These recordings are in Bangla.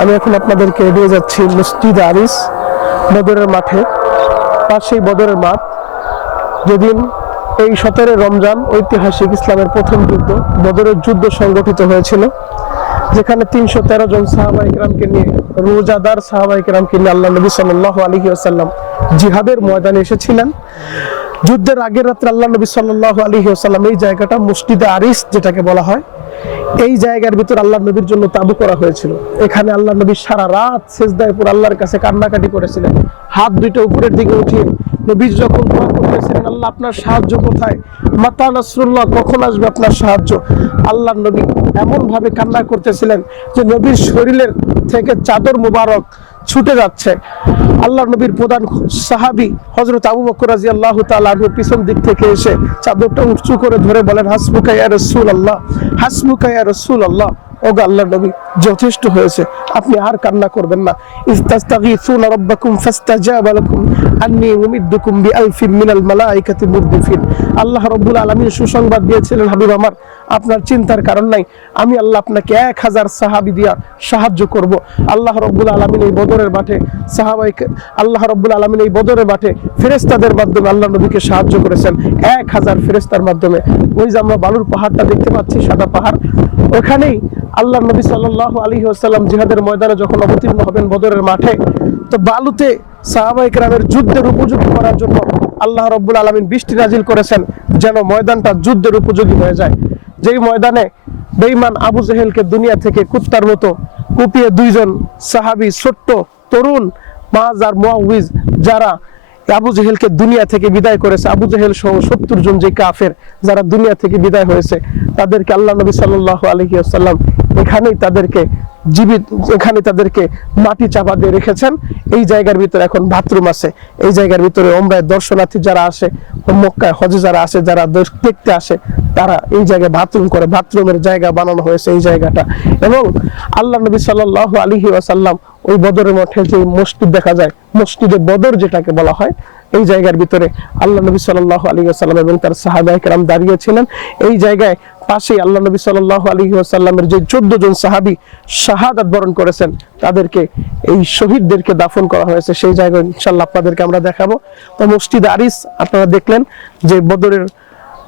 আমি এখন আপনাদেরকে নিয়ে যাচ্ছি মসজিদ আরিস, বদরের মাঠে। পাশেই বদরের মাঠ। যেদিন এই সতেরো রমজান ঐতিহাসিক ইসলামের প্রথম যুদ্ধ, বদরের যুদ্ধ সংগঠিত হয়েছিল, যেখানে তিনশো তেরো জন সাহাবা ইকরামকে নিয়ে, রোজাদার সাহাবা ইকরামকে নিয়ে আল্লাহ নবী সাল্লাহ আলহি আসাল্লাম জিহাদের ময়দানে এসেছিলেন। যুদ্ধের আগের রাত্রে আল্লাহ নবী সাল্লাহ আলহি আসাল্লাম এই জায়গাটা মসজিদে আরিস যেটাকে বলা হয়, এই জায়গার ভিতর আল্লাহ নবীর জন্য তাবু করা হয়েছিল। এখানে আল্লাহ নবী সারা রাত সেজদায় পুর আল্লাহর কাছে কান্নাকাটি করেছিলেন। হাত দুইটা উপরের দিকে উঠিয়ে নবী যখন দোয়া আল্লাহ, আপনার সাহায্য কোথায়? মাতা নাসরুল্লাহ, কখন আসবে আপনার সাহায্য? আল্লাহ নবী এমন ভাবে কান্না করতেছিলেন যে নবীর শরীরের থেকে চাদর মুবারক ছুটে যাচ্ছে। আল্লাহ নবীর প্রধান সাহাবি হজরত আবু বকর রাজি আল্লাহ পিছন দিক থেকে এসে চাদরটা উঁচু করে ধরে বলেন হাসমুকা রসুল আল্লাহ হাসমুকা রসুল আল্লাহ আল্লাহ নবী, যথেষ্ট হয়েছে। আপনি আর কান্না করবেন না। ইস্তাস্তাগীসুনা রাব্বাকুম বিআলফিন মিনাল আল্লাহ সুসংবাদ দিয়েছিলেন, হাবিব আমার আপনার চিন্তার কারণ নাই। আমি আল্লাহ আপনাকে এক হাজার সাহাবি দিয়া সাহায্য করব। আল্লাহ রব্বুল আলমিন এই বদরের মাঠে সাহাবাইকে আল্লাহ রব্বুল আলমিন এই বদরের মাঠে ফেরেস্তাদের মাধ্যমে আল্লাহ নবীকে সাহায্য করেছেন। এক হাজার ফেরেস্তার মাধ্যমে। ওই যে আমরা বালুর পাহাড়টা দেখতে পাচ্ছি, সাদা পাহাড়। ওখানেই আল্লাহ নবী সাল্লাহ আলী আসাল্লাম জিহাদের ময়দানে যখন অবতীর্ণ হবেন বদরের মাঠে, তো বালুতে সাহাবাই গ্রামের যুদ্ধের উপযোগী করার জন্য আল্লাহ রব্বুল আলমিন বৃষ্টি নাজিল করেছেন, যেন ময়দানটা যুদ্ধের উপযোগী হয়ে যায়। যেই ময়দানে বেঈমান আবু জেহেলকে দুনিয়া থেকে কুত্তার মতো কুপিয়ে দুইজন সাহাবি ছোট্ট তরুণ, মাজ আর মুআউইজ যারা আবু জেহেলকে দুনিয়া থেকে বিদায় করেছে, আবু জেহেল সহ সত্তর জন যে কাফের যারা দুনিয়া থেকে বিদায় হয়েছে, তাদেরকে আল্লাহ নবী সাল্লাহ আলহিউসাল্লাম এখানেই তাদেরকে জীবিত এখানে তাদেরকে মাটি চাপা দিয়ে রেখেছেন। এই জায়গার ভিতরে এখন বাথরুম আছে। এই জায়গার ভিতরে ওমরায় দর্শনার্থী যারা আসে, মক্কায় হজে যারা আসে, যারা দেখতে আসে, তারা এই জায়গায় বাথরুম করে। বাথরুমের জায়গা বানানো হয়েছে এই জায়গাটা। এবং আল্লাহ নবী সাল্লাহ আলহি ওয়াসাল্লাম ওই বদরের মঠে যে মসজিদ দেখা যায়, মসজিদে বদর যেটাকে বলা হয়, এই জায়গার ভিতরে আল্লাহ নবী সাল্লাহ আলী আসাল্লাম এবং তার সাহাবাহ কেরাম দাঁড়িয়েছিলেন এই জায়গায় পাশেই আল্লাহ নবী সাল আলী আসাল্লামের যে চোদ্দ জন সাহাবি শাহাদাত বরণ করেছেন, তাদেরকে, এই শহীদদেরকে দাফন করা হয়েছে। সেই জায়গায় ইনশাল্লাহ আপনাদেরকে আমরা দেখাবো। তো মসজিদ আরিস, আপনারা দেখলেন যে বদরের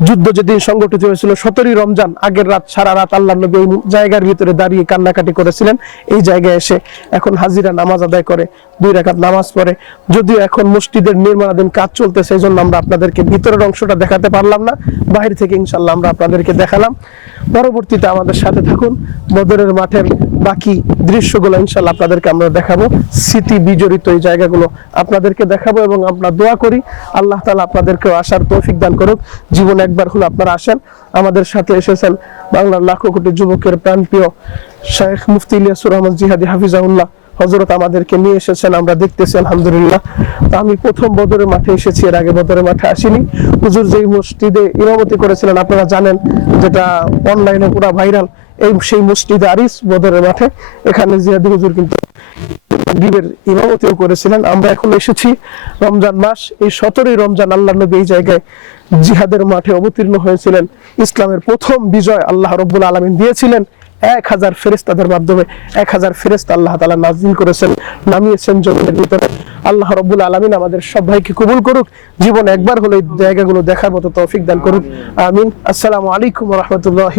যুদ্ধ যেদিন সংগঠিত হয়েছিল, সতেরোই রমজান, আগের রাত সারা রাত আল্লাহ নবী এই জায়গার ভিতরে দাঁড়িয়ে কান্নাকাটি করেছিলেন। এই জায়গায় এসে এখন হাজিরা নামাজ আদায় করে, দুই রেখাত নামাজ পড়ে। যদিও এখন মসজিদের নির্মাণাধীন কাজ চলতে সেই জন্য আমরা আপনাদেরকে ভিতরের অংশটা দেখাতে পারলাম না, বাহির থেকে ইনশাল্লাহ আমরা আপনাদেরকে দেখালাম। পরবর্তীতে আমাদের সাথে থাকুন। বদরের মাঠের বাকি দৃশ্যগুলো ইনশাল্লাহ আপনাদেরকে আমরা দেখাবো। স্মৃতি বিজড়িত এই জায়গাগুলো আপনাদেরকে দেখাবো এবং আমরা দোয়া করি। আল্লাহ তালা আপনাদেরকেও আসার তৌফিক দান করুক। জীবন একবার হলো আপনারা আসেন। আমাদের সাথে এসেছেন বাংলার লাখো কোটি যুবকের প্রাণপ্রিয় শেখ মুফতি ইলিয়াসুর রহমান জিহাদি হাফিজাউল্লাহ হজরত আমাদেরকে নিয়ে এসেছেন, আমরা দেখতেছি, আলহামদুলিল্লাহ। তো আমি প্রথম বদরের মাঠে এসেছি, এর আগে বদরের মাঠে আসিনি। হুজুর যেই মসজিদে ইমামতি করেছিলেন, আপনারা জানেন যেটা অনলাইনে পুরো ভাইরাল এই সেই মসজিদে আরিস বদরের মাঠে, এখানে জিহাদি হুজুর কিন্তু ইমামতিও করেছিলেন। আমরা এখন এসেছি রমজান মাস, এই সতেরোই রমজান আল্লাহ নবী এই জায়গায় জিহাদের মাঠে অবতীর্ণ হয়েছিলেন। ইসলামের প্রথম বিজয় আল্লাহ রব্বুল আলমিন দিয়েছিলেন। এক হাজার ফেরেস্তাদের মাধ্যমে, এক হাজার ফেরেস্তা আল্লাহ তালা নাজিল করেছেন, নামিয়েছেন জমিনের ভিতরে। আল্লাহ রব্বুল আলমিন আমাদের সবাইকে কবুল করুক, জীবন একবার হলে জায়গাগুলো দেখার মতো তৌফিক দান করুক। আমিন। আসসালামু আলাইকুম রহমতুল্লাহ